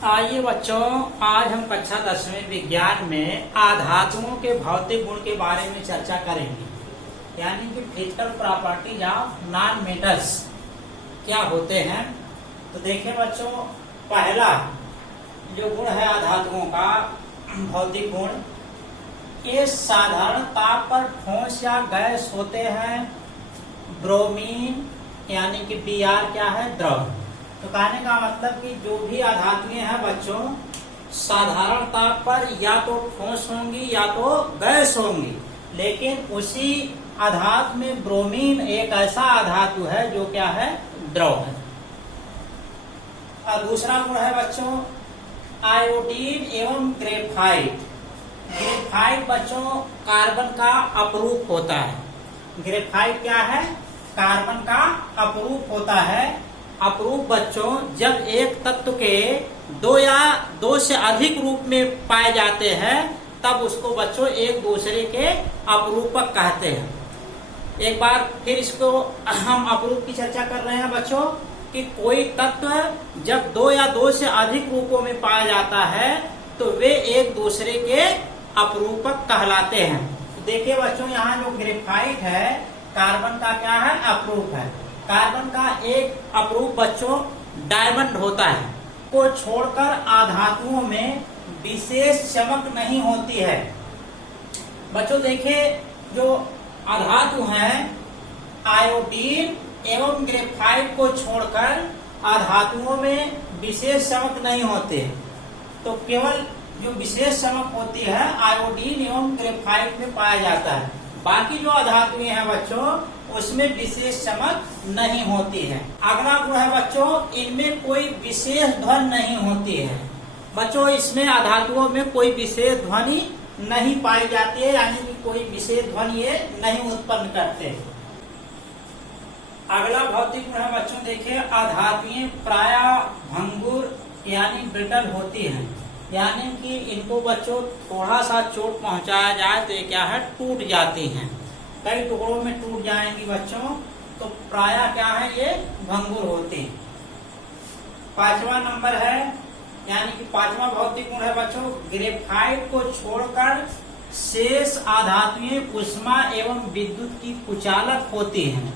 आइए बच्चों, आज हम कक्षा 10वीं विज्ञान में आधातुओं के भौतिक गुण के बारे में चर्चा करेंगे। यानी कि physical properties of non metals क्या होते हैं। तो देखिए बच्चों, पहला जो गुण है आधातुओं का भौतिक गुण, ये साधारण ताप पर ठोस या गैस होते हैं। ब्रोमीन यानी कि Br क्या है, द्रव। तो कहने का मतलब कि जो भी आधातुएं हैं बच्चों, साधारण ताप पर या तो ठोस होंगी या तो गैस होंगी, लेकिन उसी आधातु में ब्रोमीन एक ऐसा आधातु है जो क्या है, द्रव है। और दूसरा गुण है बच्चों आयोडीन एवं ग्रेफाइट। ग्रेफाइट बच्चों कार्बन का अपरूप होता है। ग्रेफाइट क्या है, कार्बन का अपरूप होता है। अपरूप बच्चों जब एक तत्व के दो या दो से अधिक रूप में पाए जाते हैं तब उसको बच्चों एक दूसरे के अपरूपक कहते हैं। एक बार फिर इसको हम अपरूप की चर्चा कर रहे हैं बच्चों कि कोई तत्व जब दो या दो से अधिक रूपों में पाया जाता है तो वे एक दूसरे के अपरूपक कहलाते हैं। तो देखिए बच्चों, यहाँ जो ग्रेफाइट है कार्बन का क्या है, अपरूप है। कार्बन का एक अपरूप बच्चों डायमंड होता है, को छोड़कर आधातुओं में विशेष चमक नहीं होती है। बच्चों देखिए, जो आधातु हैं आयोडीन एवं ग्रेफाइट को छोड़कर आधातुओं में विशेष चमक नहीं होते। तो केवल जो विशेष चमक होती है आयोडीन एवं ग्रेफाइट में पाया जाता है। बाकी जो आधातुएं हैं बच्चों उसमें विशेष चमक नहीं होती है। अगला गुण है बच्चों, इनमें कोई विशेष ध्वनि नहीं होती है। बच्चों इसमें आधातुओं में कोई विशेष ध्वनि नहीं पाई जाती है, यानी कि कोई विशेष ध्वनि ये नहीं उत्पन्न करते। अगला भौतिक गुण है बच्चों, देखिए आधातुएं प्रायः भंगुर यानी ब्रिटल होती हैं। यानी कि इनको बच्चों थोड़ा सा चोट पहुंचाया जाए तो ये क्या है, टूट जाती हैं। कई टुकड़ों में टूट जाएंगी बच्चों, तो प्रायः क्या है, ये भंगुर होते हैं। पांचवा नंबर है, यानी कि पांचवा भौतिक गुण है बच्चों, ग्रेफाइट को छोड़कर शेष आधातुएं उष्मा एवं विद्युत की कुचालक होती हैं।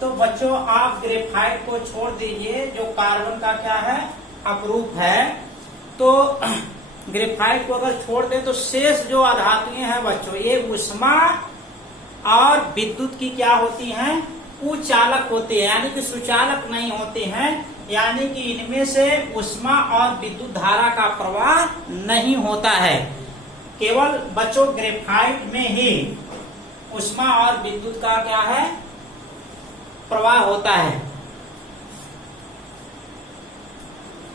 तो बच्चों आप ग्रेफाइट को छोड़ दीजिए, जो कार्बन का क्या है, अपरूप है। तो ग्रेफाइट को अगर छोड़ दे तो शेष जो आधातुएं हैं बच्चों, ये उष्मा और विद्युत की क्या होती हैं, कुचालक होती है, यानी कि सुचालक नहीं होती हैं। यानी कि इनमें से उष्मा और विद्युत धारा का प्रवाह नहीं होता है। केवल बच्चों ग्रेफाइट में ही उष्मा और विद्युत का क्या है, प्रवाह होता है।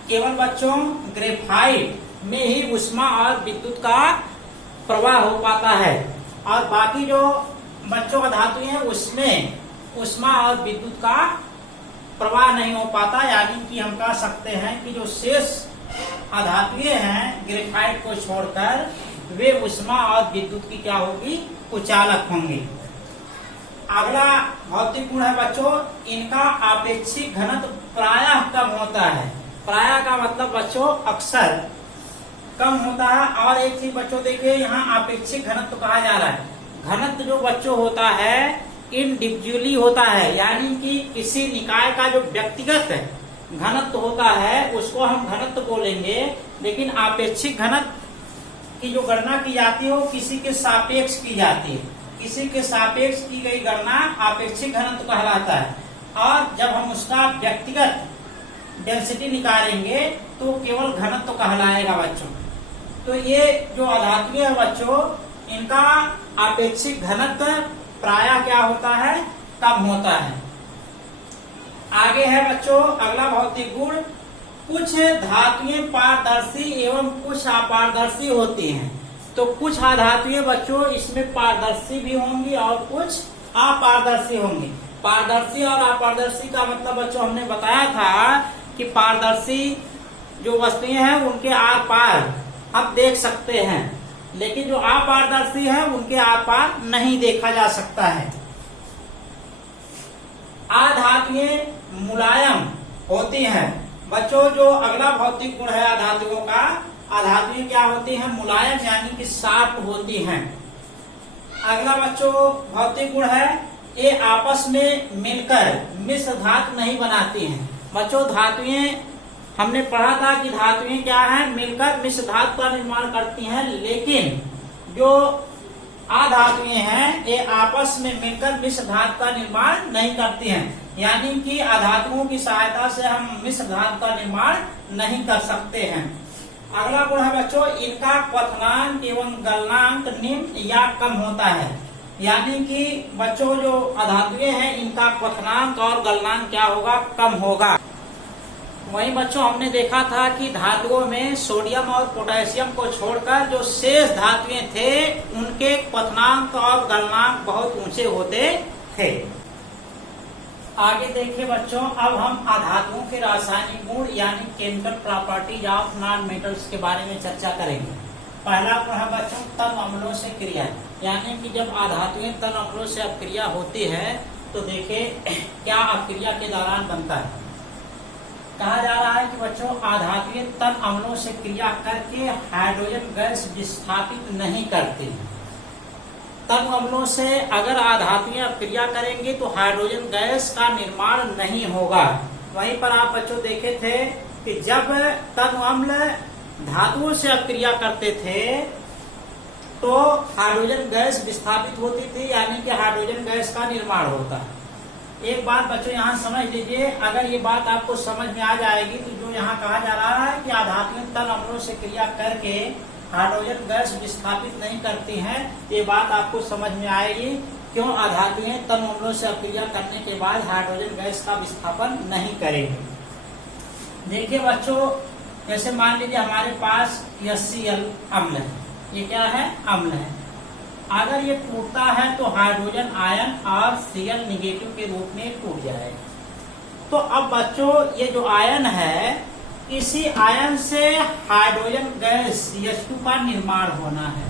केवल बच्चों ग्रेफाइट में ही उष्मा और विद्युत का प्रवाह हो पाता है, और बाकी जो बच्चों का धातु है उसमें उष्मा और विद्युत का प्रवाह नहीं हो पाता। यानी कि हम कह सकते हैं कि जो शेष आधातुएं हैं ग्रेफाइट को छोड़कर, वे उष्मा और विद्युत की क्या होगी, कुचालक होंगी। अगला भौतिक गुण है बच्चों, इनका आपेक्षिक घनत्व प्रायः कम होता है। प्रायः का मतलब बच्चों अक्सर कम होता है। और एक चीज बच्चों देखिए, यहाँ आपेक्षिक घनत्व कहा जा रहा है। घनत्व जो बच्चों होता है इंडिविजुअली होता है, यानी कि किसी निकाय का जो व्यक्तिगत घनत्व होता है उसको हम घनत्व बोलेंगे। लेकिन आपेक्षिक घनत्व की जो गणना की जाती है वो किसी के सापेक्ष की जाती है। किसी के सापेक्ष की गई गणना आपेक्षिक घनत्व कहलाता है। और जब हम उसका व्यक्तिगत डेंसिटी निकालेंगे तो केवल घनत्व कहलाएगा बच्चों। तो ये जो आधातुएं हैं बच्चों, इनका आपेक्षिक घनत्व प्रायः क्या होता है, कम होता है। आगे है बच्चों अगला भौतिक गुण, कुछ धातुएं पारदर्शी एवं कुछ अपारदर्शी होती हैं। तो कुछ आधातुएं बच्चों इसमें पारदर्शी भी होंगी और कुछ अपारदर्शी होंगी। पारदर्शी और अपारदर्शी का मतलब बच्चों हमने बताया था कि पारदर्शी जो वस्तुएं हैं उनके आर पार हम देख सकते हैं, लेकिन जो अपारदर्शी है उनके आर पार नहीं देखा जा सकता है। आधातुएं मुलायम होती हैं बच्चों जो अगला भौतिक गुण है अधातुओं का, अधातुएं क्या होती हैं? मुलायम यानी कि सॉफ्ट होती हैं। अगला बच्चों भौतिक गुण है, ये आपस में मिलकर मिश्र धातु नहीं बनाती हैं। बच्चों धातुएं हमने पढ़ा था कि धातुएं क्या है? मिलकर मिश्र धातु का निर्माण करती हैं, लेकिन जो अधातुएं हैं ये आपस में मिलकर मिश्र धातु का निर्माण नहीं करती हैं, यानी कि अधातुओं की सहायता से हम मिश्र धातु का निर्माण नहीं कर सकते हैं। अगला गुण है बच्चों, इनका क्वथनांक एवं गलनांक निम्न या कम होता है, यानी कि बच्चों जो अधातुएं हैं इनका क्वथनांक और गलनांक क्या होगा? कम होगा। वहीं बच्चों हमने देखा था कि धातुओं में सोडियम और पोटेशियम को छोड़कर जो शेष धातुएं थे उनके क्वथनांक और गलनांक बहुत ऊंचे होते थे। आगे देखिए बच्चों, अब हम अधातुओं के रासायनिक गुण यानी chemical properties of non metals के बारे में चर्चा करेंगे। पहला गुण है बच्चों तन अम्लों से क्रिया, यानी कि जब अधातुएं तन अम्लों से अपक्रिया होती है तो देखिए क्या अपक्रिया के दौरान बनता है। कहा जा रहा है कि बच्चों अधातुएं तन अम्लों से क्रिया करके हाइड्रोजन गैस विस्थापित नहीं करती। तन अम्लों से अगर अधातुएं अपक्रिया करेंगे तो हाइड्रोजन गैस का निर्माण नहीं होगा। वहीं पर आप बच्चों देखे थे कि जब तन अम्ल धातुओं से अपक्रिया करते थे तो हाइड्रोजन गैस विस्थापित होती थी, यानी कि हाइड्रोजन गैस का निर्माण होता है। एक बात बच्चों यहाँ समझ लीजिए, अगर ये बात आपको समझ में आ जाएगी तो जो यहाँ कहा जा रहा है कि अधातुएं तन अम्लों से क्रिया करके हाइड्रोजन गैस विस्थापित नहीं करती हैं, ये बात आपको समझ में आएगी क्यों अधातुएं तन अम्लों से अपक्रिया करने के बाद हाइड्रोजन गैस का विस्थापन नहीं करेंगे। देखिए बच्चों, जैसे मान लीजिए हमारे पास HCl अम्ल है, ये क्या है? अम्ल है। अगर ये टूटता है तो हाइड्रोजन आयन और Cl निगेटिव के रूप में टूट जाएगा। तो अब बच्चों ये जो आयन है, इसी आयन से हाइड्रोजन गैस H2 का निर्माण होना है।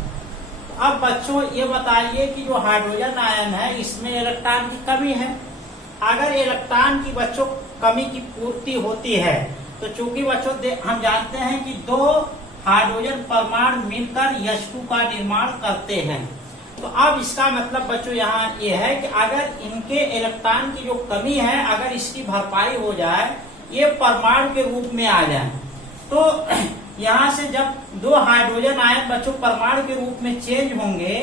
तो अब बच्चों ये बताइए कि जो हाइड्रोजन आयन है इसमें इलेक्ट्रॉन की कमी है। अगर इलेक्ट्रॉन की बच्चों कमी की पूर्ति होती है तो चूंकि बच्चों हम जानते हैं कि दो हाइड्रोजन परमाणु मिलकर H2 का निर्माण करते हैं। तो अब इसका मतलब बच्चों यहाँ ये है कि अगर इनके इलेक्ट्रॉन की जो कमी है अगर इसकी भरपाई हो जाए, ये परमाणु के रूप में आ जाए, तो यहाँ से जब दो हाइड्रोजन आयन बच्चों परमाणु के रूप में चेंज होंगे,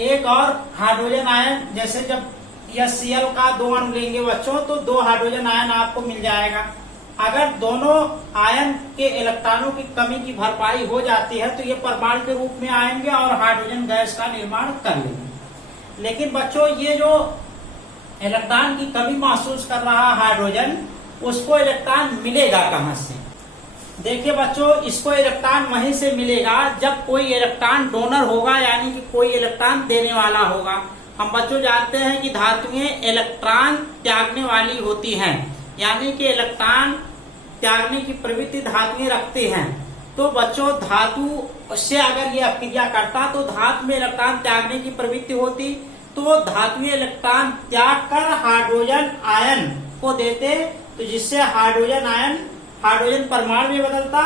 एक और हाइड्रोजन आयन जैसे जब HCl का 2 अणु लेंगे बच्चों तो 2 हाइड्रोजन आयन आपको मिल जाएगा। अगर दोनों आयन के इलेक्ट्रॉनों की कमी की भरपाई हो जाती है तो ये परमाणु के रूप में आएंगे और हाइड्रोजन गैस का निर्माण कर लेंगे। लेकिन बच्चों ये जो इलेक्ट्रॉन की कमी महसूस कर रहा हाइड्रोजन, उसको इलेक्ट्रॉन मिलेगा कहाँ से? देखिए बच्चों, इसको इलेक्ट्रॉन वहीं से मिलेगा जब कोई इलेक्ट्रॉन डोनर होगा, यानी कि कोई इलेक्ट्रॉन देने वाला होगा। हम बच्चों जानते हैं कि धातुएं इलेक्ट्रॉन त्यागने वाली होती हैं, यानी कि इलेक्ट्रॉन त्यागने की प्रवृत्ति धातुएं रखती हैं। तो बच्चों धातु से अगर ये अपक्रिया करता तो धातु में इलेक्ट्रॉन त्यागने की प्रवृत्ति होती, तो धातुएं इलेक्ट्रॉन त्याग कर हाइड्रोजन आयन को देते, तो जिससे हाइड्रोजन आयन हाइड्रोजन परमाणु में बदलता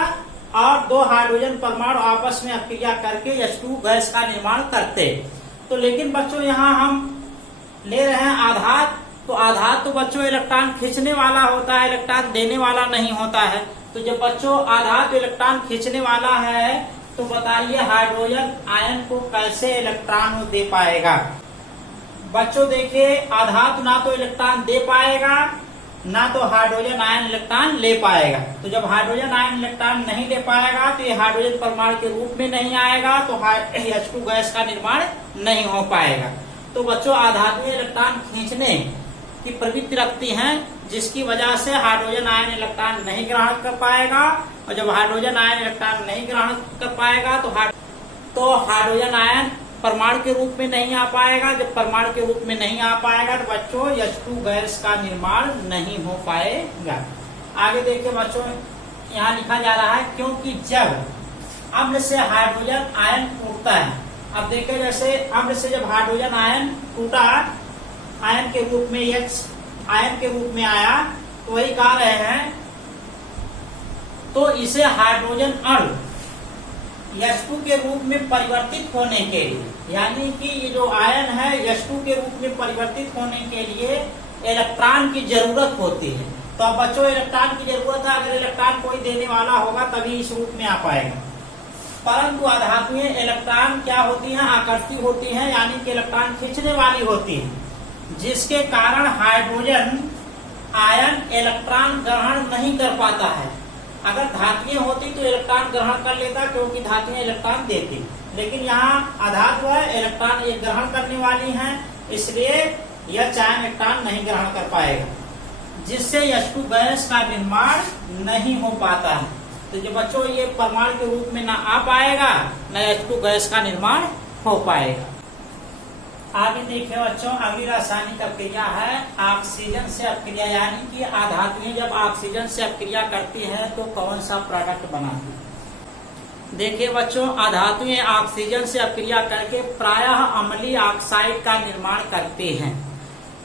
और 2 हाइड्रोजन परमाणु आपस में अपक्रिया करके H2 गैस का निर्माण करते। तो लेकिन बच्चों यहाँ हम ले रहे हैं आधात, तो आधात तो बच्चों इलेक्ट्रॉन खींचने वाला होता है, इलेक्ट्रॉन देने वाला नहीं होता है। तो जब बच्चों आधात इलेक्ट्रॉन खींचने वाला है तो बताइए हाइड्रोजन आयन को कैसे इलेक्ट्रॉन दे पाएगा? बच्चों देखिए, आधात ना तो इलेक्ट्रॉन दे पाएगा ना तो हाइड्रोजन आयन इलेक्ट्रॉन ले पाएगा। तो जब हाइड्रोजन आयन इलेक्ट्रॉन नहीं ले पाएगा तो ये हाइड्रोजन परमाणु के रूप में नहीं आएगा, तो H2 गैस का निर्माण नहीं हो पाएगा। तो बच्चों आधातुएं इलेक्ट्रॉन खींचने की प्रवृत्ति रखती हैं, जिसकी वजह से हाइड्रोजन आयन इलेक्ट्रॉन नहीं ग्रहण कर पाएगा, और जब हाइड्रोजन आयन इलेक्ट्रॉन नहीं ग्रहण कर पाएगा तो हाइड्रोजन आयन परमाणु के रूप में नहीं आ पाएगा। जब परमाणु के रूप में नहीं आ पाएगा तो बच्चों H2 गैस का निर्माण नहीं हो पाएगा। आगे देखिए बच्चों, यहाँ लिखा जा रहा है क्योंकि जब अम्ल से हाइड्रोजन आयन टूटता है, अब देखिए जैसे अम्ल से जब हाइड्रोजन आयन टूटा, आयन के रूप में H आयन के रूप में आया, तो वही कह रहे हैं तो इसे हाइड्रोजन अणु H2 के रूप में परिवर्तित होने के लिए, यानी कि ये जो आयन है H2 के रूप में परिवर्तित होने के लिए इलेक्ट्रॉन की जरूरत होती है। तो अब बच्चों इलेक्ट्रॉन की जरूरत है, अगर इलेक्ट्रॉन कोई देने वाला होगा तभी इस रूप में आ पाएगा। परंतु अधातुएं इलेक्ट्रॉन क्या होती हैं, आकर्षी होती हैं, यानी कि इलेक्ट्रॉन खींचने वाली होती है, जिसके कारण हाइड्रोजन आयन इलेक्ट्रॉन ग्रहण नहीं कर पाता है। अगर धातुएं होती तो इलेक्ट्रॉन ग्रहण कर लेता, क्योंकि धातुएं इलेक्ट्रॉन देती, लेकिन यहाँ अधातु है, इलेक्ट्रॉन ये ग्रहण करने वाली हैं, इसलिए यह चयन इलेक्ट्रॉन नहीं ग्रहण कर पाएगा, जिससे H2 गैस का निर्माण नहीं हो पाता है। तो जो बच्चों ये परमाणु के रूप में ना आ पाएगा, न H2 गैस का निर्माण हो पाएगा। आगे देखिए बच्चों, अगली रासायनिक अभिक्रिया है ऑक्सीजन से अभिक्रिया, यानी कि अधातुएं जब ऑक्सीजन से अभिक्रिया करती है तो कौन सा प्रोडक्ट बनाती है। देखिए बच्चों, अधातुएं ऑक्सीजन से अभिक्रिया करके प्रायः अम्लीय ऑक्साइड का निर्माण करती हैं,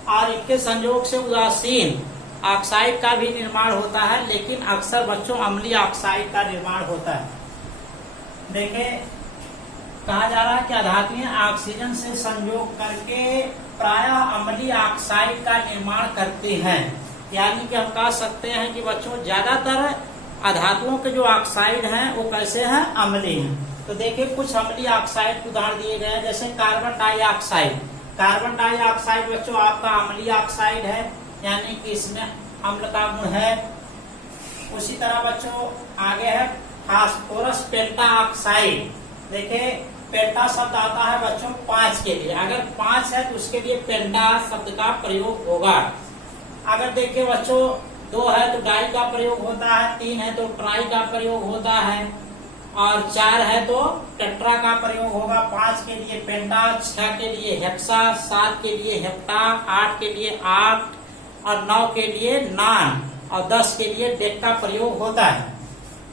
और इनके संयोग से उदासीन ऑक्साइड का भी निर्माण होता है, लेकिन अक्सर बच्चों अम्लीय ऑक्साइड का निर्माण होता है। देखिए कहा जा रहा है कि अधातुएं ऑक्सीजन से संयोग करके प्रायः अम्लीय ऑक्साइड का निर्माण करते हैं, यानी कि हम कह सकते हैं कि बच्चों ज्यादातर अधातुओं के जो ऑक्साइड हैं वो कैसे हैं, अम्लीय हैं। तो देखिए कुछ अम्लीय ऑक्साइड के उदाहरण दिए गए हैं, जैसे कार्बन डाइऑक्साइड। कार्बन डाइऑक्साइड बच्चों आपका अम्लीय ऑक्साइड है, यानी कि इसमें अम्ल का गुण है। उसी तरह बच्चों आगे है फास्फोरस पेंटाऑक्साइड। देखिए पेंटा शब्द आता है बच्चों 5 के लिए, अगर 5 है तो उसके लिए पेंटा शब्द का प्रयोग होगा। अगर देखिए बच्चों 2 है तो डाई का प्रयोग होता है, 3 है तो ट्राई का प्रयोग होता है, और 4 है तो टेट्रा का प्रयोग होगा। 5 के लिए पेंटा, 6 के लिए हेक्सा, 7 के लिए हेप्टा, 8 के लिए आक्ट, और 9 के लिए नान, और 10 के लिए डेक का प्रयोग होता है।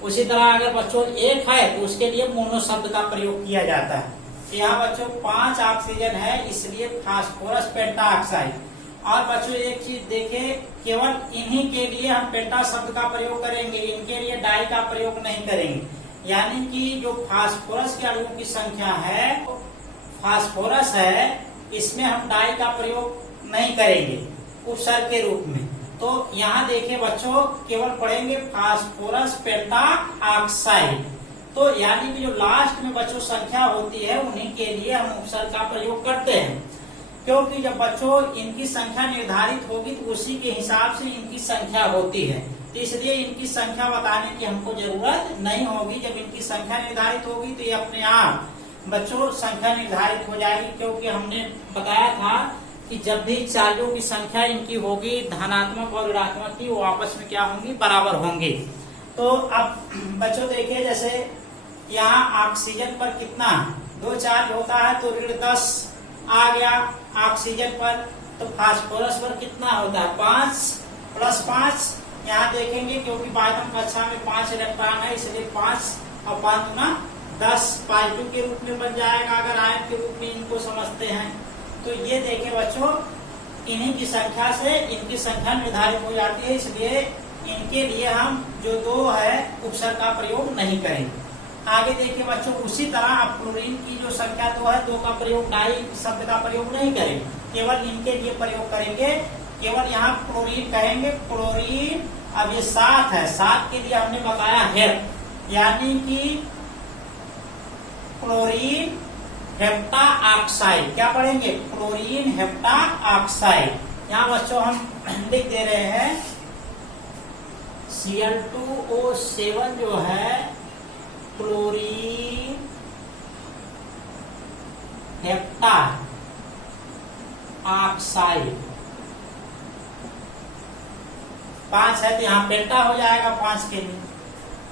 उसी तरह अगर बच्चों 1 है तो उसके लिए मोनो शब्द का प्रयोग किया जाता है। यहाँ बच्चों 5 ऑक्सीजन है, इसलिए फास्फोरस पेंटाऑक्साइड। और बच्चों एक चीज देखें, केवल इन्हीं के लिए हम पेंटा शब्द का प्रयोग करेंगे, इनके लिए डाई का प्रयोग नहीं करेंगे। यानी कि जो फास्फोरस के अणुओं की संख्या है, फास्फोरस है, इसमें हम डाई का प्रयोग नहीं करेंगे उपसर्ग के रूप में। तो यहाँ देखिए बच्चों केवल पढ़ेंगे फास्फोरस पेंटाऑक्साइड। तो यानी कि जो लास्ट में बच्चों संख्या होती है उन्हीं के लिए हम उपसर्ग का प्रयोग करते हैं, क्योंकि जब बच्चों इनकी संख्या निर्धारित होगी तो उसी के हिसाब से इनकी संख्या होती है, तो इसलिए इनकी संख्या बताने की हमको जरूरत नहीं होगी। जब इनकी संख्या निर्धारित होगी तो ये अपने आप बच्चों संख्या निर्धारित हो जाएगी, क्योंकि हमने बताया था कि जब भी चार्जों की संख्या इनकी होगी धनात्मक और ऋणात्मक की, वो आपस में क्या होंगी, बराबर होंगी। तो अब बच्चों देखिए जैसे यहाँ ऑक्सीजन पर कितना 2 चार्ज होता है, तो ऋण 10 आ गया ऑक्सीजन पर। तो फास्फोरस पर कितना होता है 5 + 5। यहाँ देखेंगे क्योंकि बाध्यम कक्षा में 5 इलेक्ट्रॉन है, इसलिए 5 और 5 गुना 10 पॉजिटिव के रूप में बन जाएगा, अगर आयन के रूप में इनको समझते हैं। तो ये देखिए बच्चों इन्हीं की संख्या से इनकी संख्या निर्धारित हो जाती है, इसलिए इनके लिए हम जो 2 है उपसर्ग का प्रयोग नहीं करेंगे। आगे देखिए बच्चों उसी तरह अब क्लोरीन की जो संख्या 2 है, 2 का प्रयोग डाई शब्द का प्रयोग नहीं करेंगे, केवल इनके लिए प्रयोग करेंगे। केवल यहाँ क्लोरीन कहेंगे, क्लोरीन। अब ये 7 है, 7 के लिए हमने बताया हेप, यानी कि क्लोरीन हेप्टा ऑक्साइड। क्या पढ़ेंगे, क्लोरीन हेप्टा ऑक्साइड। यहाँ बच्चों हम लिख दे रहे हैं Cl2O7 जो है क्लोरीन हेप्टा ऑक्साइड। 5 है तो यहाँ पेंटा हो जाएगा 5 के लिए।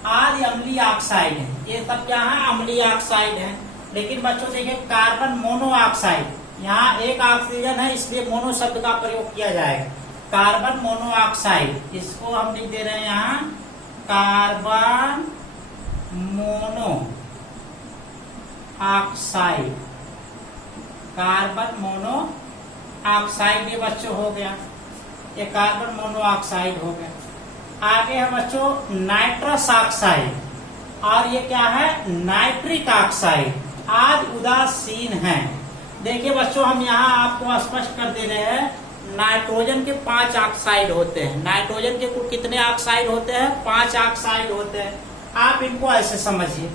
आदि अम्लीय ऑक्साइड है, ये सब क्या है, अम्लीय ऑक्साइड है। लेकिन बच्चों देखिए कार्बन मोनोऑक्साइड, यहाँ 1 ऑक्सीजन है इसलिए मोनो शब्द का प्रयोग किया जाएगा। कार्बन मोनोऑक्साइड, इसको हम लिख दे रहे हैं यहाँ carbon mono oxide. Carbon mono oxide ये बच्चों हो गया, ये कार्बन मोनोऑक्साइड हो गया। आगे है बच्चों नाइट्रस ऑक्साइड, और ये क्या है नाइट्रिक ऑक्साइड, आज उदासीन है। देखिए बच्चों हम यहाँ आपको स्पष्ट कर दे रहे हैं, नाइट्रोजन के 5 ऑक्साइड होते हैं। नाइट्रोजन के कुल कितने ऑक्साइड होते हैं? 5 ऑक्साइड होते हैं। आप इनको ऐसे समझिए,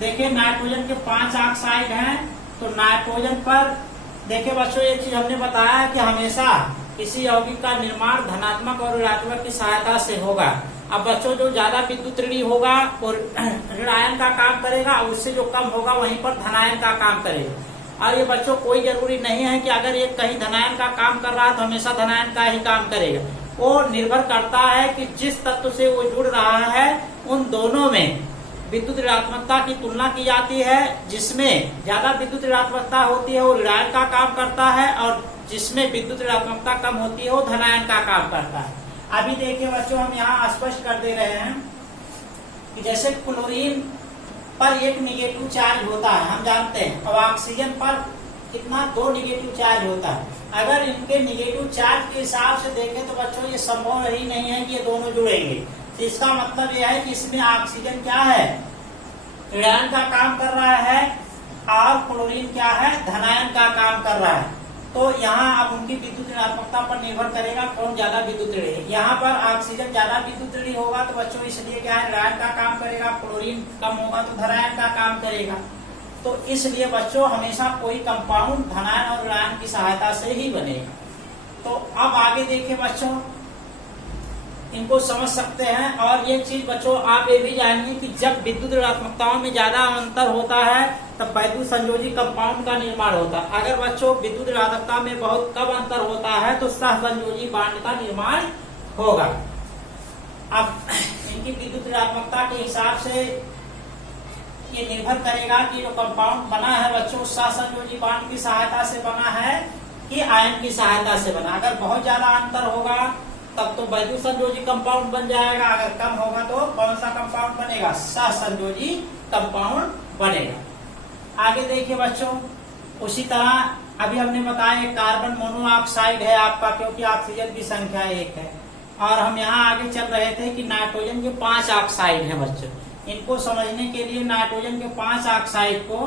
देखिए नाइट्रोजन के 5 ऑक्साइड हैं, तो नाइट्रोजन पर देखिए बच्चों एक चीज हमने बताया कि हमेशा किसी यौगिक का निर्माण धनात्मक और ऋणात्मक की सहायता से होगा। अब बच्चों जो ज्यादा विद्युत ऋणी होगा वो ऋण आयन का काम करेगा, और उससे जो कम होगा वहीं पर धनायन का काम करेगा। और ये बच्चों कोई जरूरी नहीं है कि अगर ये कहीं धनायन का काम कर रहा है तो हमेशा धनायन का ही काम करेगा। वो निर्भर करता है कि जिस तत्व से वो जुड़ रहा है उन दोनों में विद्युत ऋणात्मकता की तुलना की जाती है। जिसमें ज्यादा विद्युत ऋणात्मकता होती है वो ऋणायन का काम करता है, और जिसमें विद्युत ऋणात्मकता कम होती है वो धनायन का काम करता है। अभी देखिए बच्चों हम यहाँ स्पष्ट कर दे रहे हैं कि जैसे क्लोरीन पर एक निगेटिव चार्ज होता है, हम जानते हैं, और ऑक्सीजन पर कितना 2 निगेटिव चार्ज होता है। अगर इनके निगेटिव चार्ज के हिसाब से देखें तो बच्चों ये संभव ही नहीं है कि ये दोनों जुड़ेंगे। तो इसका मतलब यह है कि इसमें ऑक्सीजन क्या है ऋणायन का काम कर रहा है, और क्लोरीन क्या है धनायन का काम कर रहा है। तो यहाँ अब उनकी विद्युत ऋणात्मकता पर निर्भर करेगा कौन ज्यादा विद्युत ऋणी है। यहाँ पर ऑक्सीजन ज्यादा विद्युत ऋणी होगा तो बच्चों इसलिए क्या है ऋणायन का काम करेगा, क्लोरीन कम होगा तो धनायन का काम करेगा। तो इसलिए बच्चों हमेशा कोई कंपाउंड धनायन और ऋणायन की सहायता से ही बनेगा। तो अब आगे देखिए बच्चों इनको समझ सकते हैं। और ये चीज बच्चों आप ये भी जानिए कि जब विद्युत ऋणात्मकताओं में ज्यादा अंतर होता है तब वैद्युत संयोजी कंपाउंड का निर्माण होता है। अगर बच्चों विद्युत ऋणात्मकता में बहुत कम अंतर होता है तो सहसंयोजी बांड का निर्माण होगा। अब इनकी विद्युत ऋणात्मकता के हिसाब से ये निर्भर करेगा कि जो कंपाउंड बना है बच्चों सहसंयोजी बांड की सहायता से बना है कि आयन की सहायता से बना। अगर बहुत ज्यादा अंतर होगा तब तो वैद्युत संयोजी कंपाउंड बन जाएगा, अगर कम होगा तो कौन सा कंपाउंड बनेगा सहसंयोजी कंपाउंड बनेगा। आगे देखिए बच्चों उसी तरह अभी हमने बताया कार्बन मोनोऑक्साइड है आपका, क्योंकि ऑक्सीजन की संख्या 1 है। और हम यहाँ आगे चल रहे थे कि नाइट्रोजन के 5 ऑक्साइड है बच्चों। इनको समझने के लिए नाइट्रोजन के 5 ऑक्साइड को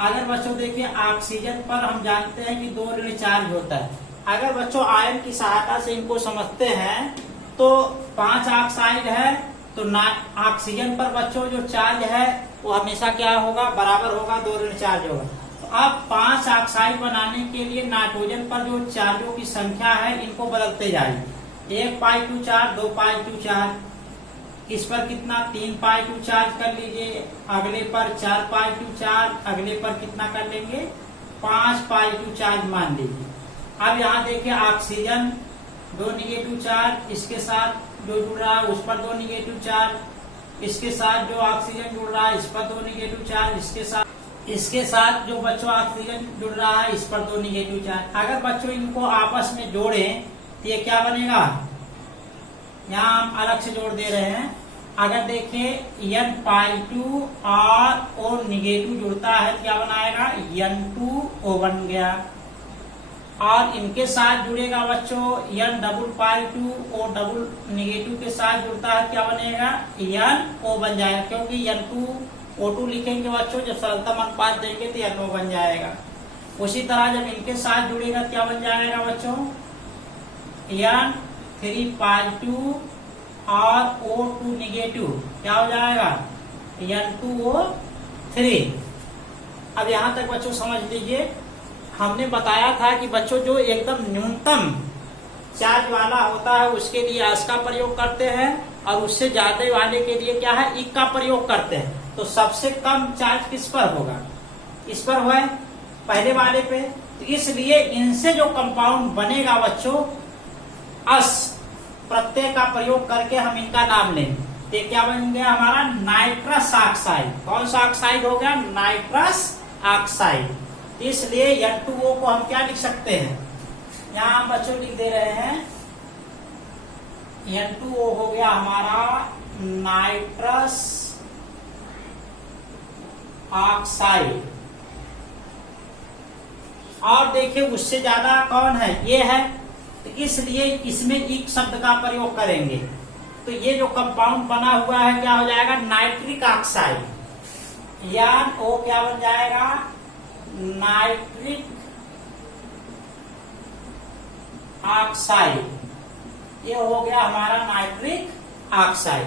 अगर बच्चों देखिए ऑक्सीजन पर हम जानते हैं कि 2 ऋण चार्ज होता है। अगर बच्चों आयन की सहायता से इनको समझते हैं तो 5 ऑक्साइड है तो ऑक्सीजन पर बच्चों जो चार्ज है वो हमेशा क्या होगा बराबर होगा, 2 ऋण चार्ज होगा। तो अब 5 ऑक्साइड बनाने के लिए नाइट्रोजन पर जो चार्जों की संख्या है इनको बदलते जाइए। 1 π2 चार्ज, 2 π2 चार्ज, इस पर कितना 3 π2 चार्ज कर लीजिए, अगले पर 4 π2 चार्ज, अगले पर कितना कर लेंगे 5 π2 चार्ज मान लीजिए। अब यहाँ देखिए ऑक्सीजन 2 निगेटिव चार्ज, इसके साथ जो जुड़ रहा है उस पर 2 निगेटिव चार्ज, इसके साथ जो ऑक्सीजन जुड़ रहा है इस पर 2 निगेटिव चार्ज, इसके साथ जो बच्चों ऑक्सीजन जुड़ रहा है इस पर 2 निगेटिव चार्ज। अगर बच्चों इनको आपस में जोड़ें तो ये क्या बनेगा, यहाँ हम अलग से जोड़ दे रहे हैं। अगर देखिए N π2 और O निगेटिव जुड़ता है क्या बनाएगा N2O बन गया। और इनके साथ जुड़ेगा बच्चों N double π2 O double negative के साथ जुड़ता है क्या बनेगा NO बन जाएगा, क्योंकि N2O2 लिखेंगे बच्चों जब सरलतम अनुपात देंगे तो NO बन जाएगा। उसी तरह जब इनके साथ जुड़ेगा क्या बन जाएगा बच्चों N3 π2 और O2 निगेटिव क्या हो जाएगा N2O3। अब यहाँ तक बच्चों समझ लीजिए हमने बताया था कि बच्चों जो एकदम न्यूनतम चार्ज वाला होता है उसके लिए अस का प्रयोग करते हैं, और उससे ज्यादा वाले के लिए क्या है इक का प्रयोग करते हैं। तो सबसे कम चार्ज किस पर होगा, इस पर हुआ है पहले वाले पे। तो इसलिए इनसे जो कंपाउंड बनेगा बच्चों अस प्रत्यय का प्रयोग करके हम इनका नाम लेंगे। तो क्या बन गया हमारा नाइट्रस ऑक्साइड। कौन सा ऑक्साइड हो गया नाइट्रस ऑक्साइड। इसलिए N2O को हम क्या लिख सकते हैं, यहाँ हम बच्चों लिख दे रहे हैं N2O हो गया हमारा नाइट्रस ऑक्साइड। और देखिए उससे ज्यादा कौन है ये है, तो इसलिए इसमें एक शब्द का प्रयोग करेंगे। तो ये जो कंपाउंड बना हुआ है क्या हो जाएगा, नाइट्रिक ऑक्साइड, या ओ क्या बन जाएगा, नाइट्रिक ऑक्साइड। ये हो गया हमारा नाइट्रिक ऑक्साइड।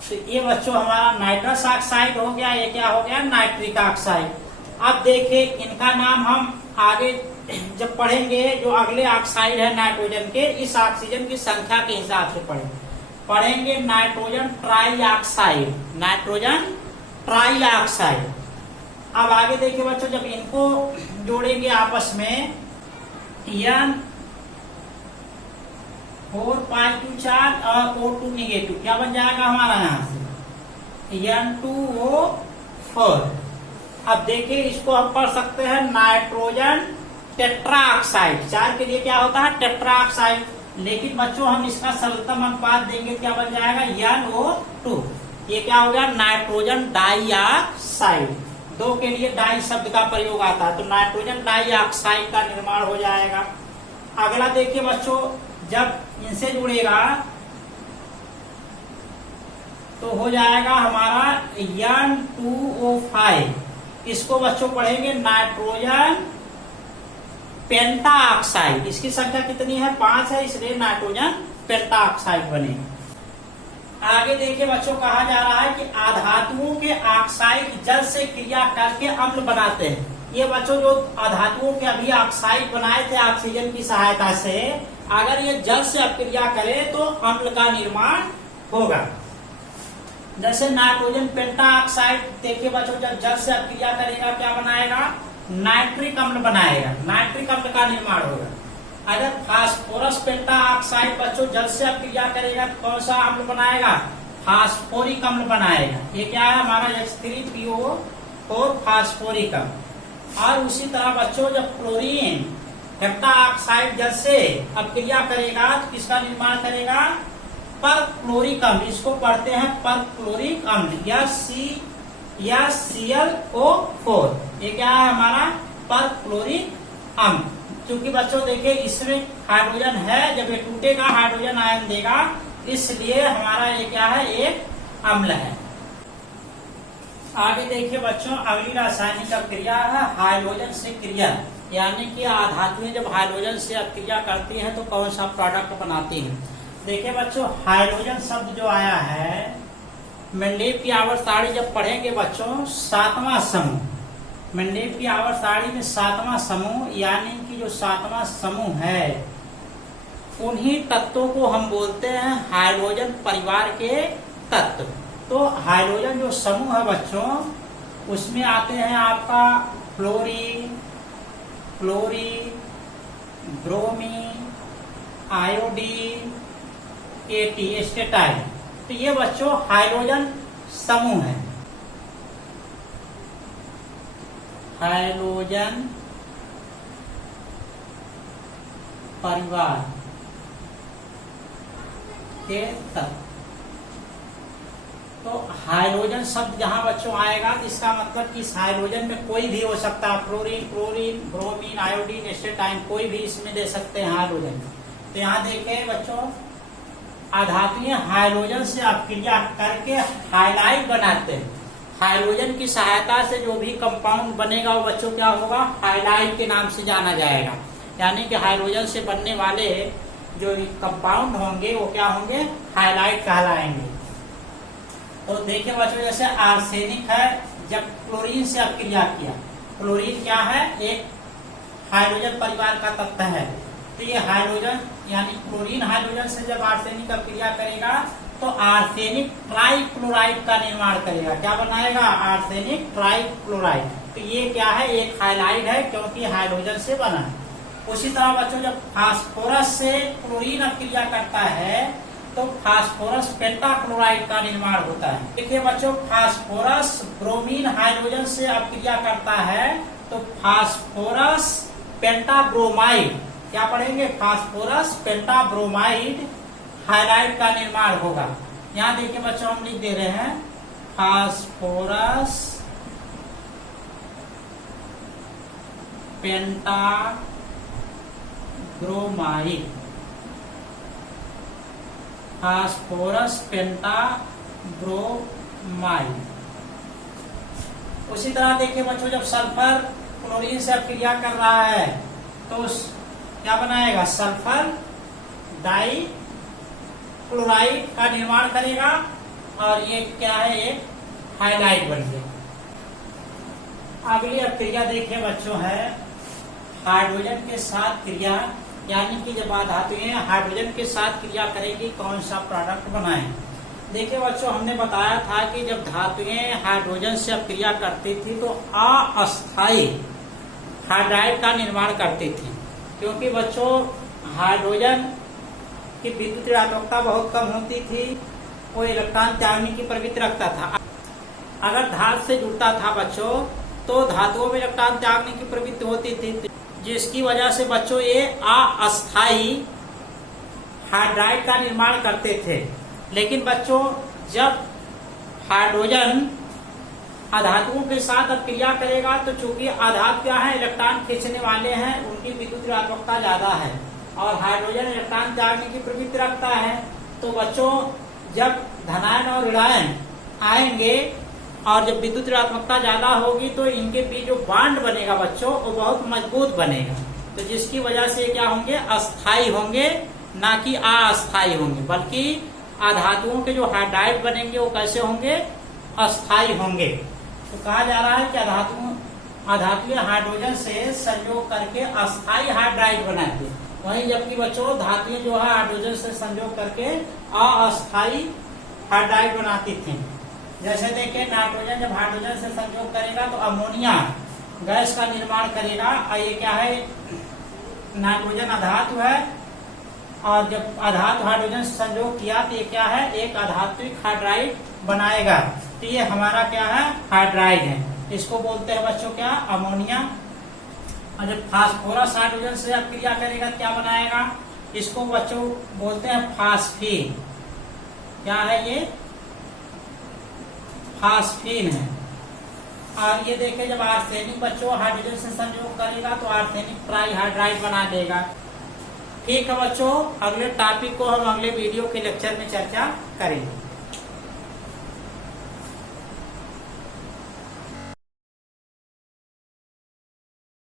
तो ये बच्चों हमारा नाइट्रस ऑक्साइड हो गया, ये क्या हो गया, नाइट्रिक ऑक्साइड। अब देखिए इनका नाम हम आगे जब पढ़ेंगे, जो अगले ऑक्साइड है नाइट्रोजन के, इस ऑक्सीजन की संख्या के हिसाब से पढ़ेंगे nitrogen try oxide, nitrogen try oxide. अब आगे देखिए बच्चों, जब इनको जोड़ेंगे आपस में, N4 पॉजिटिव चार्ज और O2 निगेटिव, क्या बन जाएगा हमारा यहाँ से, N2O4। अब देखिए इसको हम पढ़ सकते हैं नाइट्रोजन टेट्रा ऑक्साइड, चार के लिए क्या होता है, टेट्रा ऑक्साइड। लेकिन बच्चों हम इसका सरलतम अनुपात देंगे, क्या बन जाएगा, NO2। ये क्या हो गया, नाइट्रोजन डाइऑक्साइड। दो के लिए डाई शब्द का प्रयोग आता है, तो नाइट्रोजन डाइऑक्साइड का निर्माण हो जाएगा। अगला देखिए बच्चों, जब इनसे जुड़ेगा तो हो जाएगा हमारा N2O5। इसको बच्चों पढ़ेंगे नाइट्रोजन पेंटा ऑक्साइड। इसकी संख्या कितनी है, 5 है, इसलिए नाइट्रोजन पेंटा ऑक्साइड बने। आगे देखिए बच्चों, कहा जा रहा है कि अधातुओं के ऑक्साइड जल से क्रिया करके अम्ल बनाते हैं। ये बच्चों जो अधातुओं के अभी ऑक्साइड बनाए थे ऑक्सीजन की सहायता से, अगर ये जल से अपक्रिया करे तो अम्ल का निर्माण होगा। जैसे नाइट्रोजन पेंटा ऑक्साइड देखिए बच्चों, जब जल से अपक्रिया करेगा क्या बनाएगा, नाइट्रिक अम्ल बनाएगा, नाइट्रिक अम्ल का निर्माण होगा। अगर फास्फोरस पेंटा ऑक्साइड बच्चों जल से अपक्रिया करेगा तो कौन सा अम्ल बनाएगा, फास्फोरिक अम्ल बनाएगा। ये क्या है हमारा H3PO4 फास्फोरिक अम्ल। और उसी तरह बच्चों जब क्लोरीन हेप्टा ऑक्साइड जल से अपक्रिया करेगा तो किसका निर्माण करेगा, परक्लोरिक अम्ल। इसको पढ़ते हैं परक्लोरिक अम्ल, या ClO4। ये क्या है हमारा, परक्लोरिक अम्ल। क्योंकि बच्चों देखिए इसमें हाइड्रोजन है, जब ये टूटेगा हाइड्रोजन आयन देगा, इसलिए हमारा ये क्या है, एक अम्ल है। आगे देखिए बच्चों, अगली रासायनिक अभिक्रिया है हाइड्रोजन से क्रिया, यानी कि धातुएं जब हाइड्रोजन से अभिक्रिया करती हैं तो कौन सा प्रोडक्ट बनाती हैं। देखिए बच्चों, हाइड्रोजन शब्द जो आया है, मेंडेलिव की आवर्त सारणी जब पढ़ेंगे बच्चों, 7वां समूह, मेंडेलिव की आवर्त सारणी में 7वां समूह, यानी कि जो 7वां समूह है, उन्हीं तत्वों को हम बोलते हैं हाइड्रोजन परिवार के तत्व। तो हाइड्रोजन जो समूह है बच्चों, उसमें आते हैं आपका fluorine, bromine, iodine, eighty astatine. तो ये बच्चों हाइड्रोजन समूह है, हाइड्रोजन परिवार के तत्व। तो हाइड्रोजन शब्द जहां बच्चों आएगा तो इसका मतलब कि इस हाइड्रोजन में कोई भी हो सकता है, fluorine, chlorine, bromine, iodine, astatine, कोई भी इसमें दे सकते हैं हाइड्रोजन। तो यहाँ देखें बच्चों, अधातुएं हाइड्रोजन से अपक्रिया करके हाइलाइट बनाते हैं। हाइड्रोजन की सहायता से जो भी कंपाउंड बनेगा वो बच्चों क्या होगा, हाइलाइट के नाम से जाना जाएगा। यानी कि हाइड्रोजन से बनने वाले जो कंपाउंड होंगे वो क्या होंगे, हाइलाइट कहलाएंगे। तो देखिए बच्चों, जैसे आर्सेनिक है, जब क्लोरीन से अपक्रिया किया, क्लोरीन क्या है, एक हाइड्रोजन परिवार का तत्व है। तो ये हाइड्रोजन यानी क्लोरीन हाइड्रोजन से जब आर्सेनिक अपक्रिया करेगा तो आर्सेनिक ट्राइक्लोराइड का निर्माण करेगा। क्या बनाएगा, आर्सेनिक ट्राइक्लोराइड। तो ये क्या है, एक हाइलाइट है क्योंकि हाइड्रोजन से बना है। उसी तरह बच्चों, जब फास्फोरस से क्लोरीन अपक्रिया करता है तो फास्फोरस पेंटाक्लोराइड का निर्माण होता है। देखिए बच्चों, फास्फोरस ब्रोमीन हाइड्रोजन से अपक्रिया करता है तो फास्फोरस पेंटाब्रोमाइड, क्या पढ़ेंगे, फास्फोरस पेंटाब्रोमाइड हाइलाइट का निर्माण होगा। यहाँ देखिए बच्चों, हम लिख दे रहे हैं फास्फोरस पेंटाब्रोमाइड फास्फोरस पेंटाब्रोमाइड। उसी तरह देखिए बच्चों, जब सल्फर क्लोरीन से क्रिया कर रहा है तो क्या बनाएगा, सल्फर डाई क्लोराइड का निर्माण करेगा और ये क्या है, एक हाइलाइट बन गया। अगली क्रिया देखिए बच्चों है हाइड्रोजन के साथ क्रिया, यानी कि जब धातुएं हाइड्रोजन के साथ क्रिया करेंगी कौन सा प्रोडक्ट बनाएं। देखिए बच्चों, हमने बताया था कि जब धातुएं हाइड्रोजन से क्रिया करती थी तो अस्थायी हाइड्राइड का निर्माण करती थी, क्योंकि बच्चों हाइड्रोजन की विद्युत ऋणात्मकता बहुत कम होती थी, वो इलेक्ट्रॉन त्यागने की प्रवृत्ति रखता था। अगर धातु से जुड़ता था बच्चों तो धातुओं में इलेक्ट्रॉन त्यागने की प्रवृत्ति होती थी, जिसकी वजह से बच्चों ये अस्थायी हाइड्राइड का निर्माण करते थे। लेकिन बच्चों जब हाइड्रोजन अधातुओं के साथ अब क्रिया करेगा तो चूंकि अधातु क्या है, इलेक्ट्रॉन खींचने वाले हैं, उनकी विद्युत ऋणात्मकता ज्यादा है और हाइड्रोजन इलेक्ट्रॉन त्यागने की प्रवृत्ति रखता है। तो बच्चों जब धनायन और ऋणायन आएंगे और जब विद्युत ऋणात्मकता ज्यादा होगी तो इनके बीच जो बॉन्ड बनेगा बच्चों वो बहुत मजबूत बनेगा, तो जिसकी वजह से क्या होंगे, अस्थायी होंगे, ना कि अस्थायी होंगे। बल्कि अधातुओं के जो हाइड्राइड बनेंगे वो कैसे होंगे, अस्थायी होंगे। तो कहा जा रहा है कि अधातुएं हाइड्रोजन से संयोग करके अस्थायी हाइड्राइड बनाते, वहीं जबकि बच्चों धातुएं जो है हाइड्रोजन से संयोग करके अस्थायी हाइड्राइड बनाती थी। जैसे देखिए नाइट्रोजन जब हाइड्रोजन से संयोग करेगा तो अमोनिया गैस का निर्माण करेगा, और ये क्या है, नाइट्रोजन अधातु है और जब अधातु हाइड्रोजन से संयोग किया तो ये क्या है, एक अधात्विक हाइड्राइड बनाएगा। तो ये हमारा क्या है, हाइड्राइड है, इसको बोलते हैं बच्चों क्या, अमोनिया। और जब फास्फोरस हाइड्रोजन से क्रिया करेगा क्या बनाएगा, इसको बच्चों बोलते हैं फास्फीन। क्या है ये, फास्फीन है। और ये देखिए जब आर्सेनिक बच्चों हाइड्रोजन से संयोग करेगा तो आर्सेनिक ट्राईहाइड्राइड बना देगा। ठीक है बच्चों, अगले टॉपिक को हम अगले वीडियो के लेक्चर में चर्चा करेंगे।